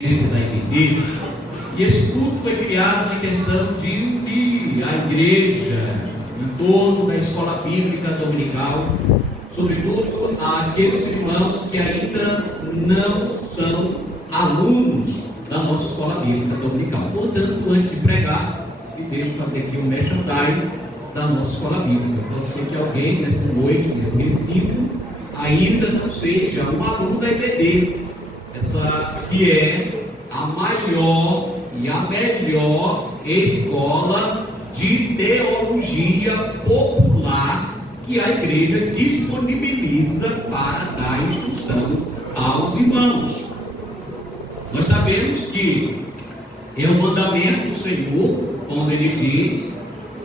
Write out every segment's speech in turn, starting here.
da IBD, e esse culto foi criado na questão de unir a igreja em torno da escola bíblica dominical, sobretudo aqueles irmãos que ainda não são alunos da nossa escola bíblica dominical. Portanto, antes de pregar, deixo fazer aqui um merchandising da nossa escola bíblica. Pode ser que alguém nesta noite, nesse versículo, ainda não seja um aluno da IBD, essa que é a maior e a melhor escola de teologia popular que a igreja disponibiliza para dar instrução aos irmãos. Nós sabemos que é um mandamento do Senhor, quando ele diz,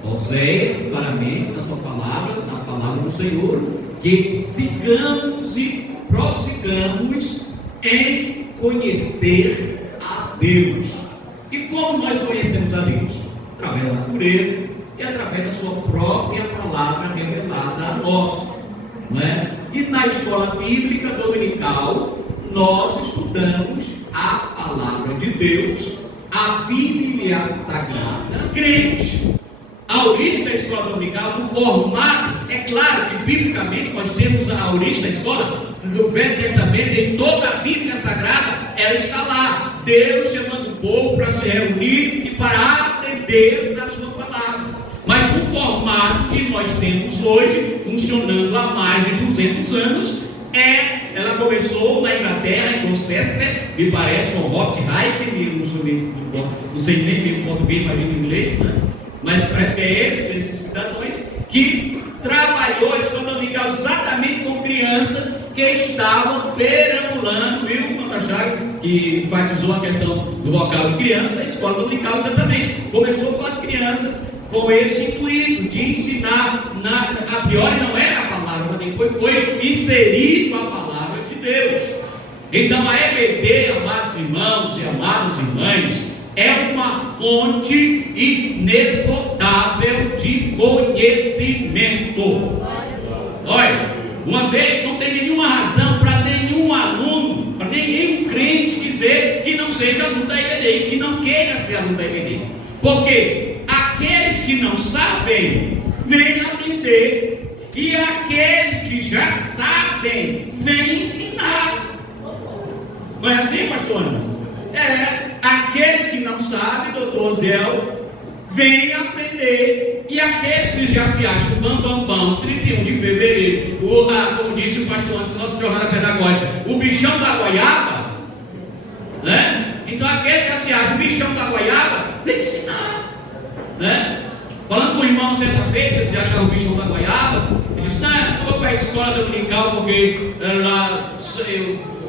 Oséias, claramente na sua palavra, na palavra do Senhor, que sigamos e prossigamos em conhecer a Deus. E como nós conhecemos a Deus? Através da natureza e através da sua própria palavra revelada a nós, não é? E na escola bíblica dominical nós estudamos a palavra de Deus, a Bíblia Sagrada, crentes. A origem da escola dominical, o formato, é claro que biblicamente nós temos a origem da escola do Velho Testamento, em toda a Bíblia Sagrada, ela está lá, Deus chamando o povo para se reunir e para aprender da sua palavra. Mas o formato que nós temos hoje, funcionando há mais de 200 anos, ela começou na Inglaterra, em Worcester, me parece, com Robert Hayek, não sei nem em português, mas em inglês, né? Mas parece que é esses cidadãos que trabalhou a escola dominical exatamente com crianças que estavam perambulando, viu, Machado, que enfatizou a questão do vocal de criança. A escola dominical exatamente começou com as crianças com esse intuito de ensinar, a priori não era a palavra, mas depois foi inserido a palavra de Deus. Então a EBD, amados irmãos e amadas irmãs, é uma fonte inesgotável de conhecimento. Olha, uma vez não tem nenhuma razão para nenhum aluno, para nenhum crente dizer que não seja aluno da IBD, que não queira ser aluno da IBD, porque aqueles que não sabem vêm aprender, e aqueles que já sabem vêm ensinar. Não é assim, pastores? Aqueles que não sabem, doutor Zéu, vêm aprender, e aqueles que já se acham bambambam, 31 de fevereiro, como disse o pastor antes, nossa jornada pedagógica, o bichão da goiaba, né? Então aquele que já se acha o bichão da goiaba, vem ensinar, né? Falando com o irmão sexta-feira, que se acha o bichão da goiaba, ele disse, não, eu vou para a escola dominical porque lá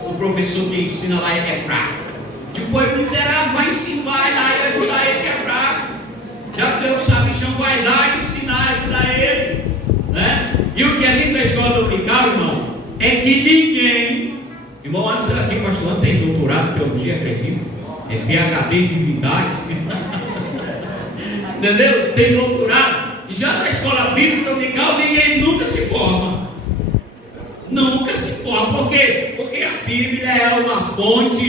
o professor que ensina lá é fraco. Depois miserável vai lá e ajudar ele que é fraco. Já Deus sabe, então vai lá e ensinar, ajudar ele, né? E o que é lindo da escola dominical, irmão, é que ninguém, irmão, antes aqui, pastor, tem doutorado em teologia, acredito, é PhD em divindade, entendeu? Tem doutorado. E já na escola bíblica dominical ninguém nunca se forma. Nunca se forma. Por quê? Porque a Bíblia é uma fonte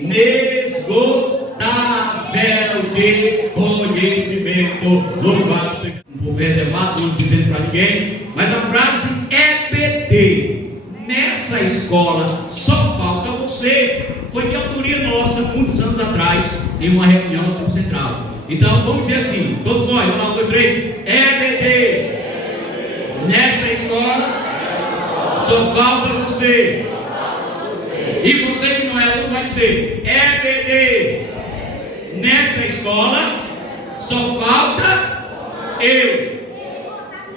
inesgotável de conhecimento. Louvado seja. Um pouco reservado, não dizendo para ninguém, mas a frase EBD, nessa escola só falta você, foi de autoria nossa, muitos anos atrás, em uma reunião no Campo Central. Então vamos dizer assim, todos nós, 1, 2, 3, EBD, nesta escola só falta você. E você que não é aluno vai dizer, EBD, nesta escola só falta eu.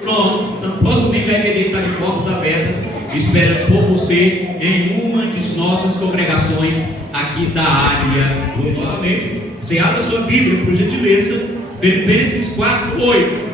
Pronto, então próximo domingo a EBD está de portas abertas, esperando por você em uma de nossas congregações aqui da área. Novamente, você abre a sua Bíblia, por gentileza, Filipenses 4:8.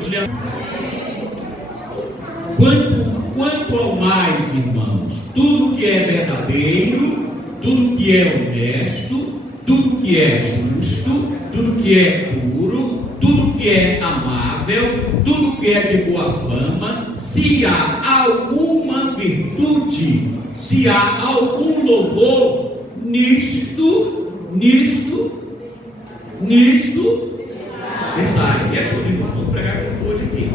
Quanto ao mais, irmãos, tudo que é verdadeiro, tudo que é honesto, tudo que é justo, tudo que é puro, tudo que é amável, tudo que é de boa fama, se há alguma virtude, se há algum louvor, pensai. E é sobre isso, vamos pregar hoje aqui.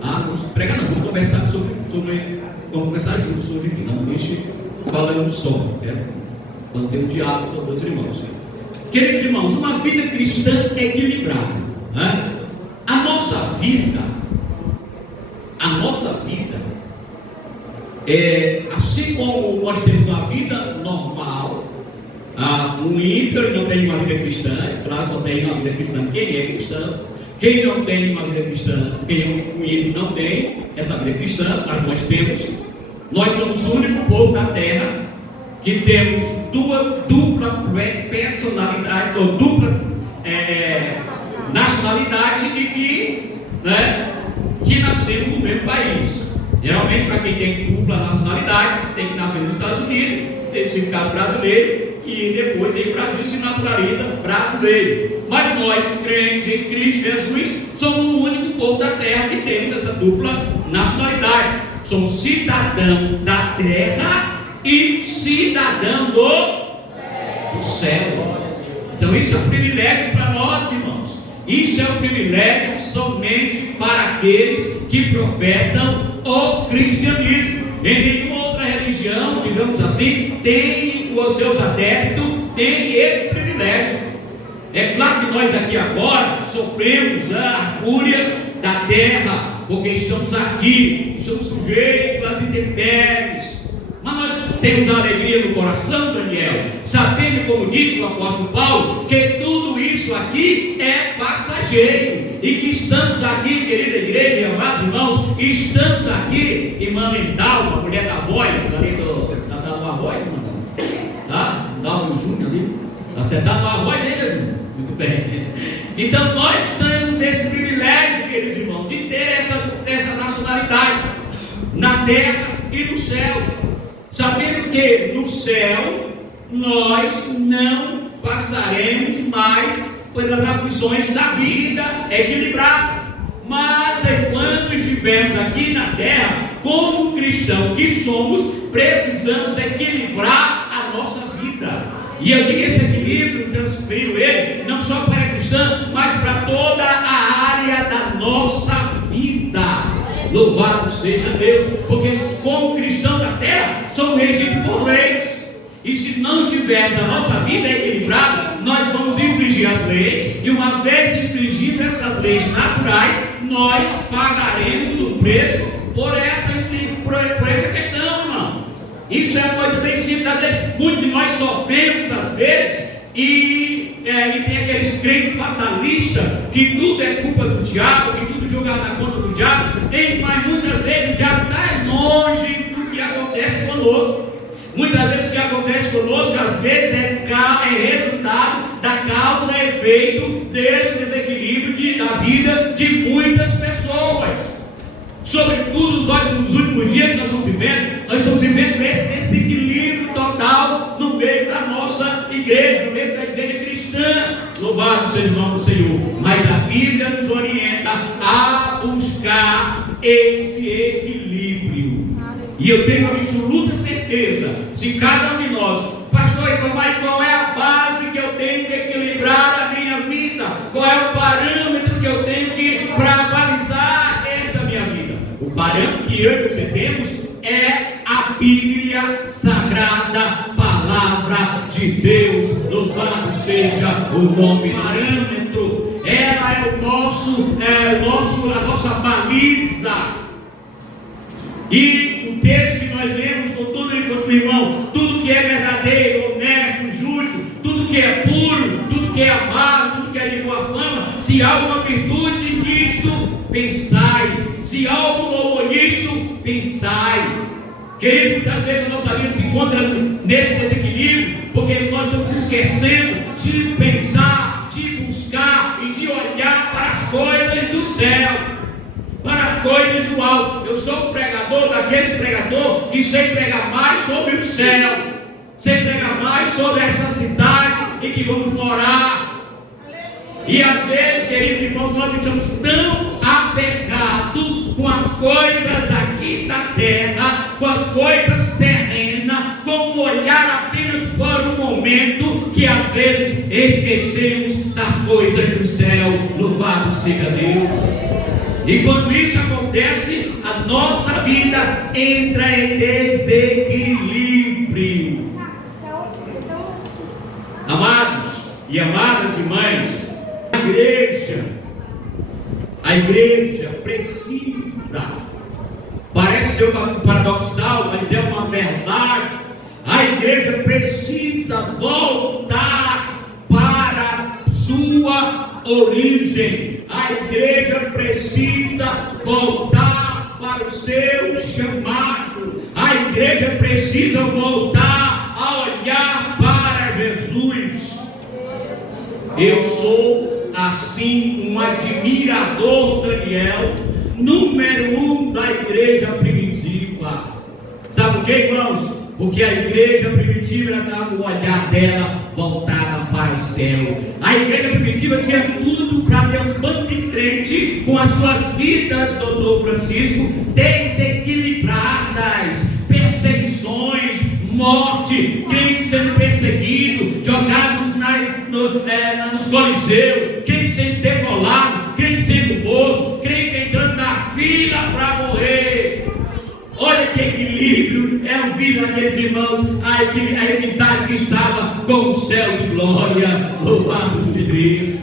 Vamos pregar não, vamos conversar vamos conversar juntos hoje aqui. Não deixe falando só, manter o diálogo com os irmãos. Queridos irmãos, uma vida cristã equilibrada. A nossa vida assim como nós temos a vida normal, um ímpio não tem uma vida cristã, claro, só tem uma vida cristã quem é cristão. Quem não tem uma vida cristã, um ímpio não tem essa vida cristã, mas nós temos. Nós somos o único povo da terra que temos dupla personalidade, ou dupla nacionalidade e que nascemos no mesmo país. Geralmente, para quem tem dupla nacionalidade, tem que nascer nos Estados Unidos, tem que ser brasileiro, e depois aí o Brasil se naturaliza brasileiro. Mas nós, crentes em Cristo Jesus, somos o único povo da terra que temos essa dupla nacionalidade. Somos cidadão da terra e cidadão do céu. Então isso é um privilégio para nós, irmãos. Isso é um privilégio somente para aqueles que professam o cristianismo. Em nenhuma outra religião, digamos assim, tem os seus adeptos, tem esses privilégios. É claro que nós aqui agora sofremos a fúria da terra, porque estamos aqui, estamos sujeitos às intempéries. Mas nós temos a alegria no coração, Daniel, sabendo, como diz o apóstolo Paulo, que tudo isso aqui é passageiro, e que estamos aqui, querida igreja e amados irmãos, estamos aqui, irmã Dalva, a mulher da voz, ali da voz, irmã, tá? Dalva Júnior ali, você dá uma voz dele, Júnior? Muito bem. Então nós temos esse privilégio, queridos irmãos, de ter essa nacionalidade na terra e no céu, sabendo que no céu nós não passaremos mais pelas aflições da vida equilibrada. Mas enquanto estivermos aqui na terra, como cristão que somos, precisamos equilibrar a nossa vida. E eu digo esse equilíbrio, transfiro ele não só para a cristã, mas para toda a área da nossa vida. Louvado seja Deus, porque como cristão da terra, somos regidos por leis. E se não tivermos a nossa vida equilibrada, nós vamos infringir as leis. E uma vez infringindo essas leis naturais, nós pagaremos o preço por essa questão, irmão. Isso é uma coisa bem simples. Muitos de nós sofremos às vezes e tem aqueles crentes fatalistas que tudo é culpa do diabo, que tudo joga na conta do diabo. Mas muitas vezes o diabo está longe do que acontece conosco. Muitas vezes o que acontece conosco, às vezes é resultado da causa e efeito desse desequilíbrio da vida de muitas pessoas. Sobretudo nos últimos dias que nós estamos vivendo esse desequilíbrio total no meio da nossa igreja, no meio da igreja cristã. Louvado seja o nome do Senhor. Mas a Bíblia nos orienta a buscar esse equilíbrio. E eu tenho absoluta certeza, se cada um de nós, pastor, qual é a base que eu tenho que equilibrar a minha vida? Qual é o parâmetro que eu tenho que para balizar esta minha vida? O parâmetro que eu e você temos é a Bíblia Sagrada, Palavra de Deus. Louvado seja o nome. Parâmetro, ela é a nossa baliza. E o texto que nós lemos com tudo enquanto irmão, tudo que é verdadeiro, honesto, justo, tudo que é puro, tudo que é amado, tudo que é de boa fama, se há alguma virtude nisto, pensai. Se há algum louvor nisto, pensai. Querido, muitas vezes a nossa vida se encontra nesse desequilíbrio, porque nós estamos esquecendo de pensar, de buscar e de olhar para as coisas do céu, para as coisas do alto. Eu sou um pregador daqueles pregadores que sei pregar mais sobre o céu, sei pregar mais sobre essa cidade em que vamos morar. E às vezes, queridos irmãos, nós estamos tão apegados com as coisas aqui da terra, com as coisas terrenas, com um olhar apenas para o momento momento que às vezes esquecemos das coisas do céu. Louvado seja Deus. E quando isso acontece, a nossa vida entra em desequilíbrio. Amados e amadas irmãs, a igreja precisa, parece ser paradoxal, mas é uma verdade. A igreja precisa voltar para sua origem. A igreja precisa voltar para o seu chamado. A igreja precisa voltar a olhar para Jesus. Eu sou assim um admirador, Daniel, número 1 da igreja primitiva. Sabe por quê, irmãos? Porque a igreja primitiva estava o olhar dela voltada para o céu. A igreja primitiva tinha tudo para ter um bando de crente com as suas vidas, doutor Francisco, desequilibradas, perseguições, morte, crentes sendo perseguidos, jogados nos coliseus, crente sendo degolado, crente sendo morto, crente entrando na fila para morrer. Olha que equilíbrio é o vida daqueles irmãos, a equidade que estava com o céu de glória. Louvado seja Deus.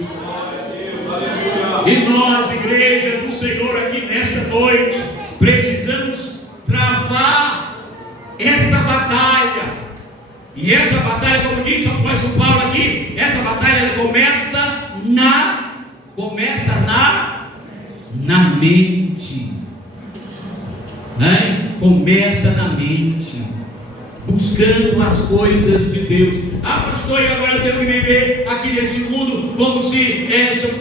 E nós, igreja do Senhor, aqui nesta noite, precisamos travar essa batalha. E essa batalha, como disse o apóstolo Paulo aqui, essa batalha começa na mente. Começa na mente, buscando as coisas de Deus. Ah, pastor, e agora eu tenho que viver aqui nesse mundo como se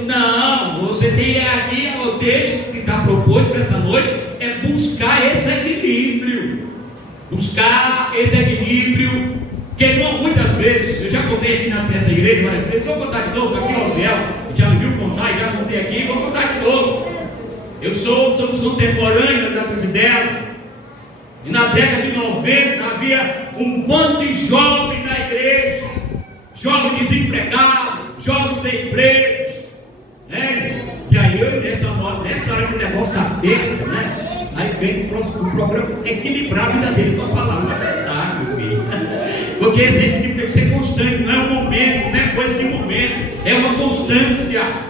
não, você tem aqui o texto que está proposto para essa noite, é buscar esse equilíbrio. Buscar esse equilíbrio, que muitas vezes, eu já contei aqui nessa igreja várias vezes, vou contar de novo, aqui no céu, já me viu contar, já contei aqui, vou contar de novo. Somos contemporâneos da Presidela. E na década de 90 havia um bando de jovens na igreja, jovens desempregados, jovens sem empregos, que aí eu nessa hora que o negócio aperta, aí vem o próximo programa equilibrar a vida dele com a palavra. É verdade, meu filho. Porque esse equilíbrio tem que ser constante, não é um momento, não é coisa de momento, é uma constância.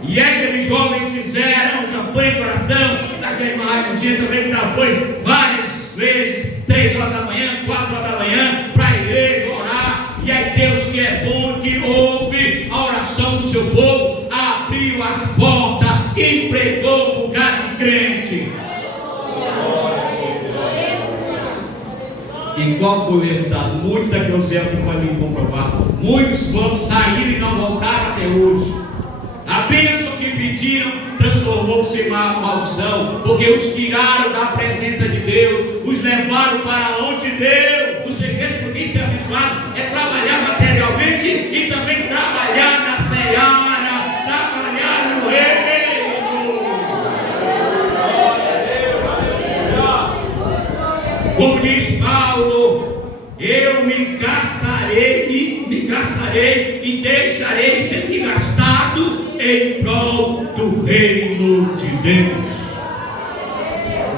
E aí aqueles jovens fizeram campanha de oração, daquele mais um dia também já foi várias vezes, 3 horas da manhã, 4 horas da manhã, para a igreja orar. E aí Deus, que é bom, que ouve a oração do seu povo, abriu as portas e pregou um bocado de crente. E qual foi o resultado? Muitos daqui no céu que podem comprovar. Muitos vão sair e não voltaram até hoje. A bênção que pediram transformou-se em uma maldição, porque os tiraram da presença de Deus, os levaram para longe de Deus. O segredo do que ser abençoado é trabalhar materialmente e também trabalhar na seara, trabalhar no reino. Como diz Paulo, eu me gastarei e deixarei ser me gastado em prol do reino de Deus.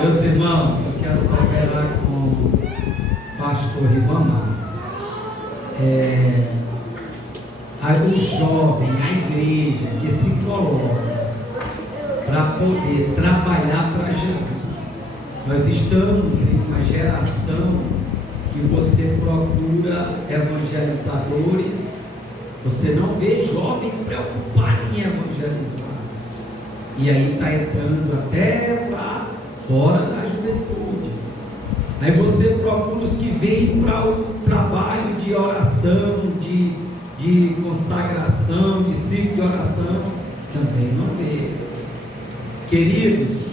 Meus irmãos, eu quero cooperar com o pastor Ribamar. O jovem, a igreja que se coloca para poder trabalhar para Jesus. Nós estamos em uma geração que você procura evangelizadores. Você não vê jovem preocupado em evangelizar. E aí está entrando até para fora da juventude. Aí você procura os que vêm para o trabalho de oração, de consagração, de ciclo de oração. Também não vê. Queridos,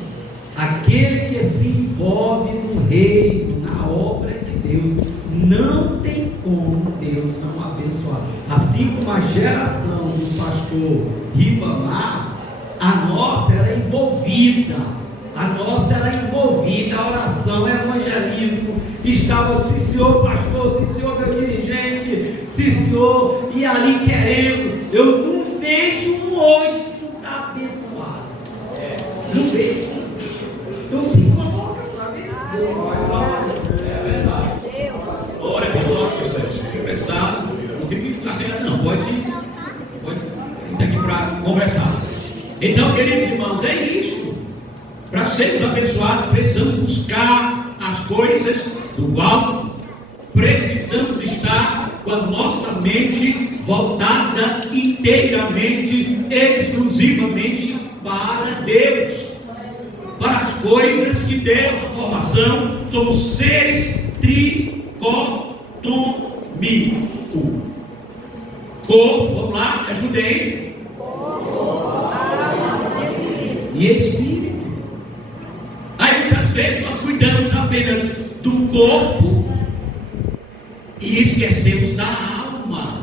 aquele que se envolve no reino, na obra de Deus, não tem como Deus não abençoar. Assim como a geração do pastor Ribamar, a nossa era envolvida, a oração, evangelismo, estava, sim senhor pastor, sim senhor meu dirigente, sim senhor, e ali querendo. Eu não vejo um hoje que não está abençoado. Não vejo. Então se coloca para abençoar. É verdade. Glória a Deus, fica pensado. Não fique na carreira, não. Pode ir aqui para conversar. Então, queridos irmãos, é isso. Para sermos abençoados, precisamos buscar as coisas do alto. Precisamos estar com a nossa mente voltada inteiramente, exclusivamente para Deus, para as coisas de Deus. A formação, somos seres tricotômicos. Corpo, vamos lá, ajudei. E espírito. Aí muitas vezes nós cuidamos apenas do corpo e esquecemos da alma,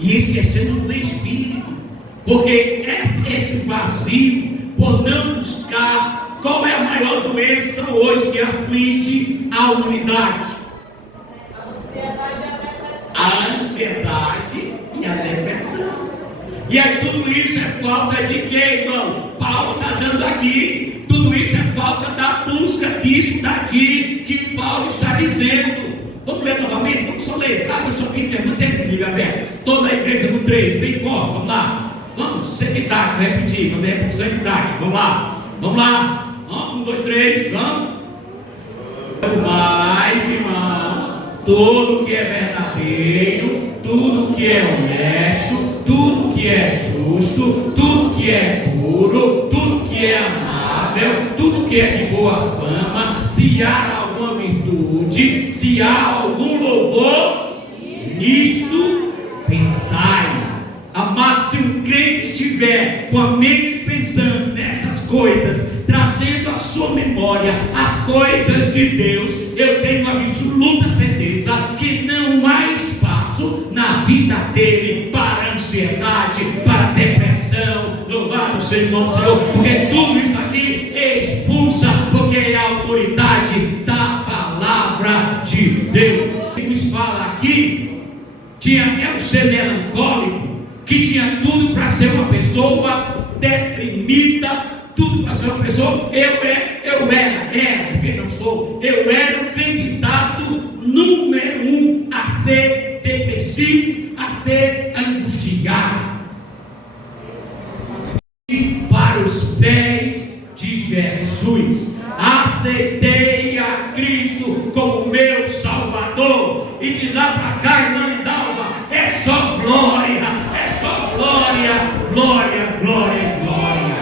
e esquecemos do espírito, porque esse vazio, por não buscar, qual é a maior doença hoje que aflige a humanidade? A ansiedade e a depressão. E aí tudo isso é falta de quê, irmão? Paulo está dando aqui. Tudo isso é falta da busca disso daqui que Paulo está dizendo. Vamos ler novamente? Vamos só ler. Abra sua Bíblia, mantém a Bíblia aberta. Toda a igreja no 3, bem forte, vamos lá. Vamos, seriedade, vou repetir, fazer repetição de idade. Vamos lá, vamos lá. 1, 2, 3, vamos. Mas, irmãos, tudo que é verdadeiro, tudo que é honesto, tudo que é justo, tudo que é puro, tudo que é amável, tudo que é de boa fama, se há alguma virtude, se há algum louvor, nisto pensai. Amado, se um crente estiver com a mente pensando nessas coisas, trazendo à sua memória as coisas de Deus, eu tenho absoluta certeza que não há espaço na vida dele para ansiedade, para depressão. Louvado seja o nome do Senhor, porque tudo isso aqui expulsa, porque é a autoridade da palavra de Deus. Ele nos fala aqui, é um ser melancólico, que tinha tudo para ser uma pessoa deprimida, tudo para ser uma pessoa, eu era, porque não sou, eu era o candidato número 1 a ser depressivo, a ser angustiado. E para os pés de Jesus, aceitei a Cristo como meu Salvador, e de lá para cá, irmã Dalva, é só glória, glória, glória, glória.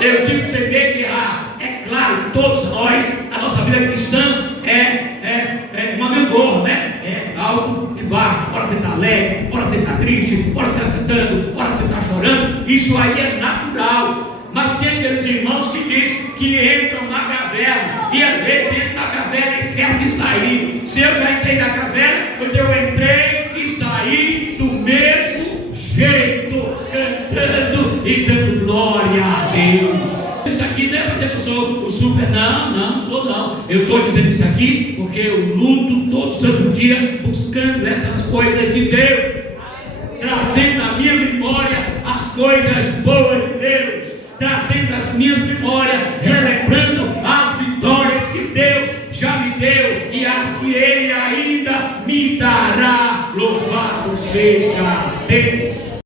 Eu digo que você vê que é claro, todos nós, a nossa vida cristã é uma gangorra, né? É algo de baixo. Ora você está alegre, ora você está triste, ora você está cantando, ora você está chorando. Isso aí é natural. Mas tem aqueles irmãos que dizem que entram na caverna, e às vezes entram na caverna e esquecem de sair. Se eu já entrei na caverna, pois eu entrei e saí do mesmo jeito, cantando e dando glória a Deus. Isso aqui não é para dizer que eu sou o super, não sou não. Eu estou dizendo isso aqui porque eu luto todo santo dia buscando essas coisas de Deus, trazendo à minha memória as coisas boas de Deus, trazendo as minhas memórias, relembrando as vitórias que Deus já me deu e as que Ele ainda me dará. Louvado seja Deus.